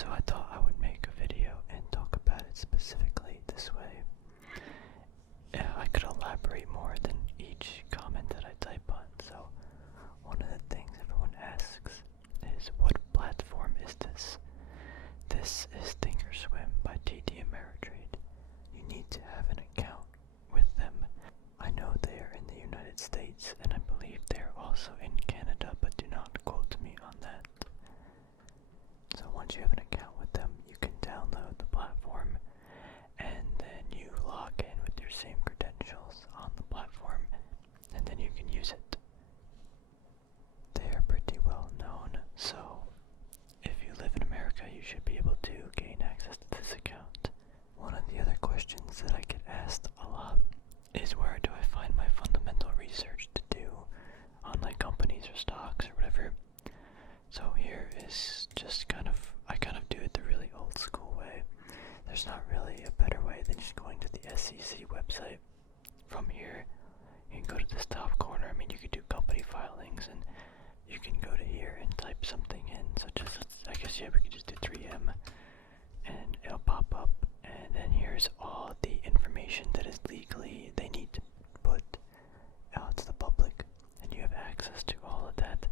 So I thought I would make a video and talk about it specifically this way. I could elaborate more than each comment that I type on. So one of the things everyone asks is, what platform is this? This is Thinkorswim by TD Ameritrade. You need to have an account with them. I know they are in the United States, and I believe they are also in Canada, but do not quote me on that. So once you have an account with them, you can download the platform, and then you log in with your same credentials on the platform, and then you can use it. They are pretty well known, so if you live in America, you should be able to gain access to this account. One of the other questions that I get asked a lot is, where do I find my fundamental research to do on like companies or stocks or whatever? So here is just I kind of do it the really old school way. There's not really a better way than just going to the SEC website. From here, you can go to this top corner. I mean, you could do company filings, and you can go to here and type something in, such as, I guess, yeah, we could just do 3M, and it'll pop up, and then here's all the information that is legally they need to put out to the public, and you have access to all of that.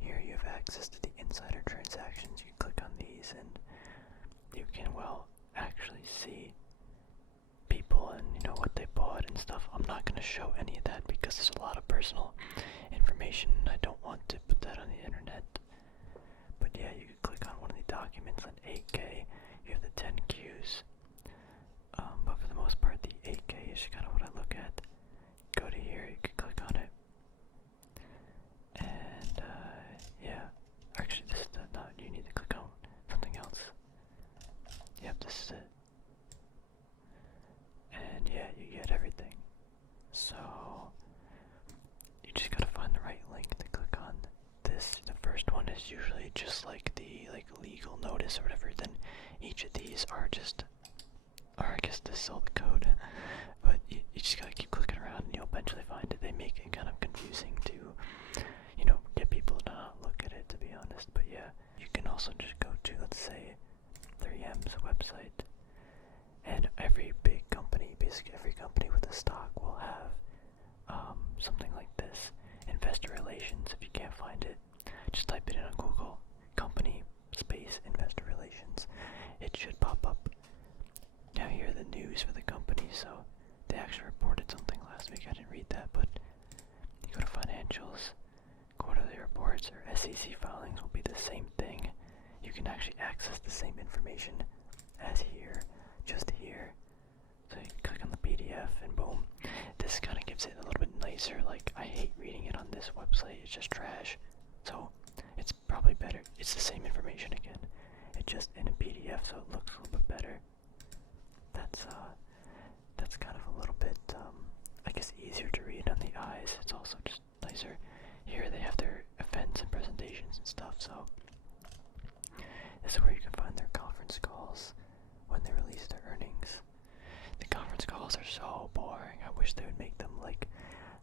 Here you have access to the insider transactions. You click on these, and you can, well, actually see people and what they bought and stuff. I'm not going to show any of that because there's a lot of personal information, and I don't want to put that on the internet. But yeah, you can click on one of the documents on 8K. You have the 10Qs. But for the most part, the 8K is kind of what I look at. Go to here, you can click on it. And yeah, actually this is not, you need to click on something else. Yep, this is it. And yeah, you get everything. So you just gotta find the right link to click on. This, the first one is usually just like the legal notice or whatever. Then each of these are just, or I guess this is all the code. But you just gotta keep clicking around, and you'll eventually find it. They make it kind of confusing to, get people to not look at it, to be honest. But yeah, you can also just go to, let's say, 3M's website, and every big company, basically every company with a stock, will have something like this. Investor relations. If you can't find it, just type it in on Google. Company space investor relations. It should pop up. Now here are the news for the company. So they actually reported something last week. I didn't read that, but you go to financials, quarterly reports, or SEC filings will be the same thing. You can actually access the same information as here, just here. So you click on the PDF, and boom. This kind of gives it a little bit nicer. Like, I hate reading it on this website. It's just trash. So it's probably better. It's the same information again. It's just in a PDF, so it looks a little bit better. That's kind of a little bit, I guess, easier to read on the eyes. It's also just nicer. Here they have their events and presentations and stuff, so this is where you can find their conference calls when they release their earnings. The conference calls are so boring. I wish they would make them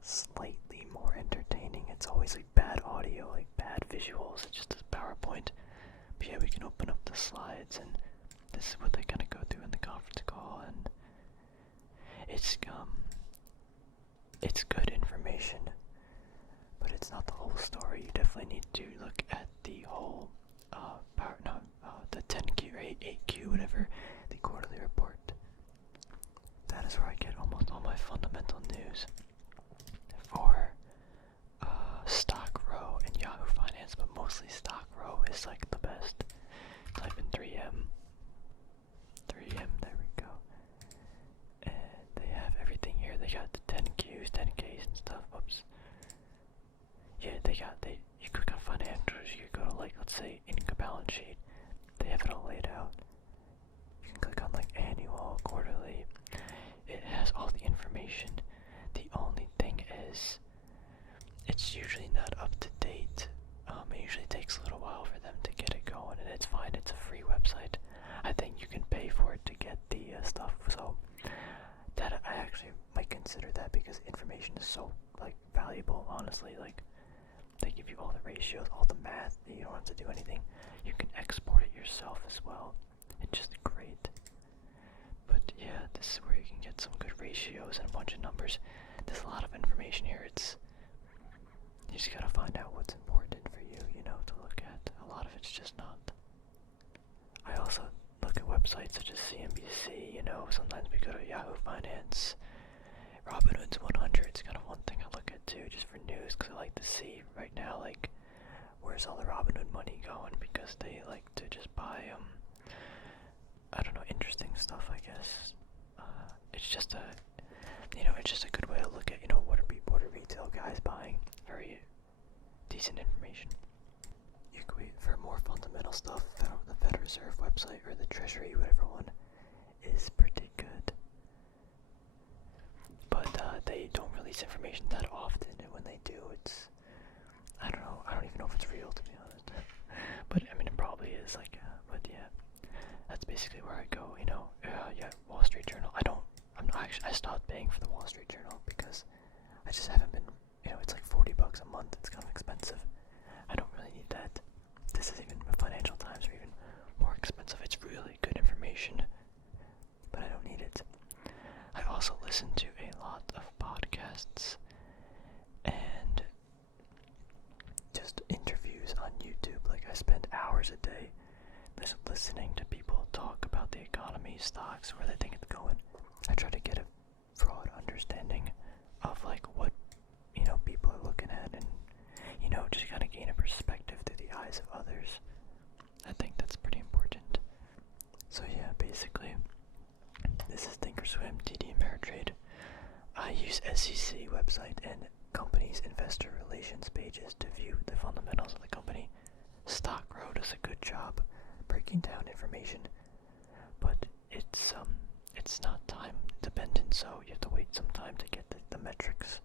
slightly more entertaining. It's always bad audio, bad visuals. It's just a PowerPoint. But yeah, we can open up the slides, and this is what they kind of go through in the conference call, and it's good information, but it's not the whole story. You definitely need to look at the whole the 10Q or 8Q, whatever, the quarterly report. That is where I get almost all my fundamental news. For Stock Row and Yahoo Finance, but mostly Stock Row is the best. Type in 3M, there we go. And they have everything here. They got the 10Qs, 10Ks and stuff. Oops. Yeah, you click on financials, you go to let's say income balance sheet. They have it all laid out. You can click on annual, quarterly. It has all the information. The only thing is, it's usually not up to date. It usually takes a little while for them to get it going, and it's fine. It's a free website. I think you can pay for it to get the stuff. So that I actually might consider that, because information is so valuable. Honestly, They give you all the ratios, all the math. You don't have to do anything. You can export it yourself as well. It's just great. But yeah, this is where you can get some good ratios and a bunch of numbers. There's a lot of information here. You just gotta find out what's important for you, to look at. A lot of it's just not. I also look at websites such as CNBC, sometimes we go to Yahoo Finance. Robinhood's 100 is kind of one thing I look at too, just for news, because I like to see right now, like, where's all the Robinhood money going, because they like to just buy, I don't know, interesting stuff, I guess. It's just a good way to look at, what are retail guys buying. Very decent information. You can wait for more fundamental stuff. The Federal Reserve website or the Treasury, whatever one, is pretty good. But they don't release information that often, and when they do, I don't know, I don't even know if it's real, to be honest. But I mean, it probably is, but yeah, that's basically where I go, yeah, Wall Street Journal. I stopped paying for the Wall Street Journal because I just haven't been, it's like $40 a month. It's kind of expensive. I don't really need that. This is even Financial Times or even more expensive. It's really good information, but I don't need it. I also listen to a lot of podcasts and just interviews on YouTube. Like, I spend hours a day just listening to people talk about the economy, stocks, where they think it's going. I try to get a broad understanding of like what people are looking at, and just kind of gain a perspective through the eyes of others. I think that's pretty important. So yeah, basically, this is Thinkorswim TD Ameritrade. I use SEC website and companies' investor relations pages to view the fundamentals of the company. StockRoad does a good job breaking down information, but it's not time dependent, so you have to wait some time to get the metrics.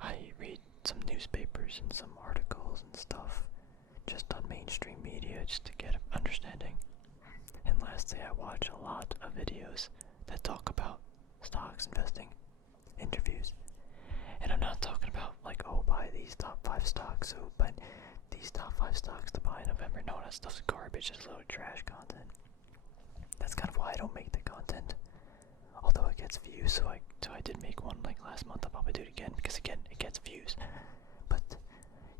I read some newspapers and some articles and stuff just on mainstream media just to get an understanding. And lastly, I watch a lot of videos that talk about stocks, investing, interviews. And I'm not talking about like, oh, buy these top 5 stocks, so buy these top 5 stocks to buy in November. No, that stuff's garbage. It's a load of trash content. That's kind of why I don't make the content. Although it gets views, so I did make one like last month. I'll probably do it again because again, it gets views. But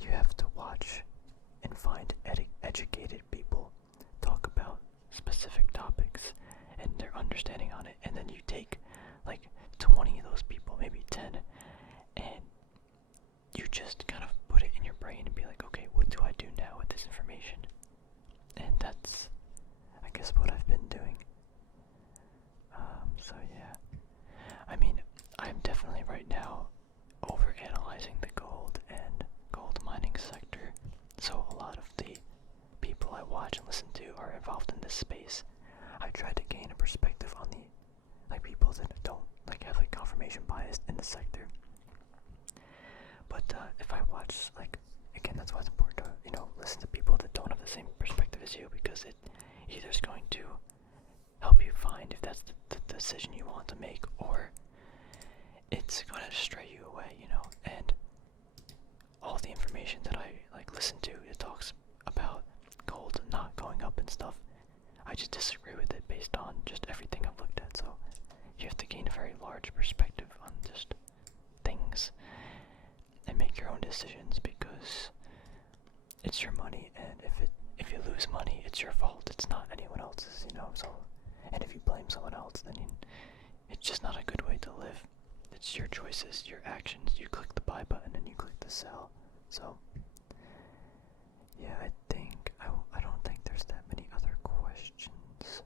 you have to watch and find educated people talk about specific topics and their understanding on it, and then you take like 20 of those people, maybe 10, and you just kind of put it in your brain and be like, okay, what do I do now with this information? And that's, I guess, what I've been doing. So yeah, I mean, I'm definitely right now overanalyzing the gold and gold mining sector. So a lot of the people I watch and listen to are involved in this space. I try to gain a perspective on the people that don't have confirmation bias in the sector. But if I watch, again, that's why it's important to listen to people that don't have the same perspective as you, because it either is going to help you find if that's the decision you want to make, or it's going to stray you away, and all the information that I listen to, it talks about gold not going up and stuff. I just disagree with it based on just everything I've looked at. So you have to gain a very large perspective on just things and make your own decisions, because it's your money, and if you lose money, it's your fault. It's not anyone else's, So, and if you blame someone else, then it's just not a good way to live. It's your choices, your actions. You click the buy button and you click the sell. So, yeah, I don't think there's that many other questions.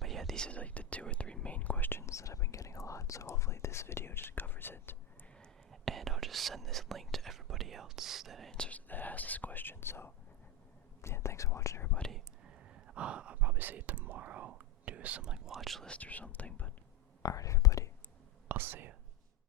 But yeah, these are the 2 or 3 main questions that I've been getting a lot. So hopefully this video just covers it. And I'll just send this link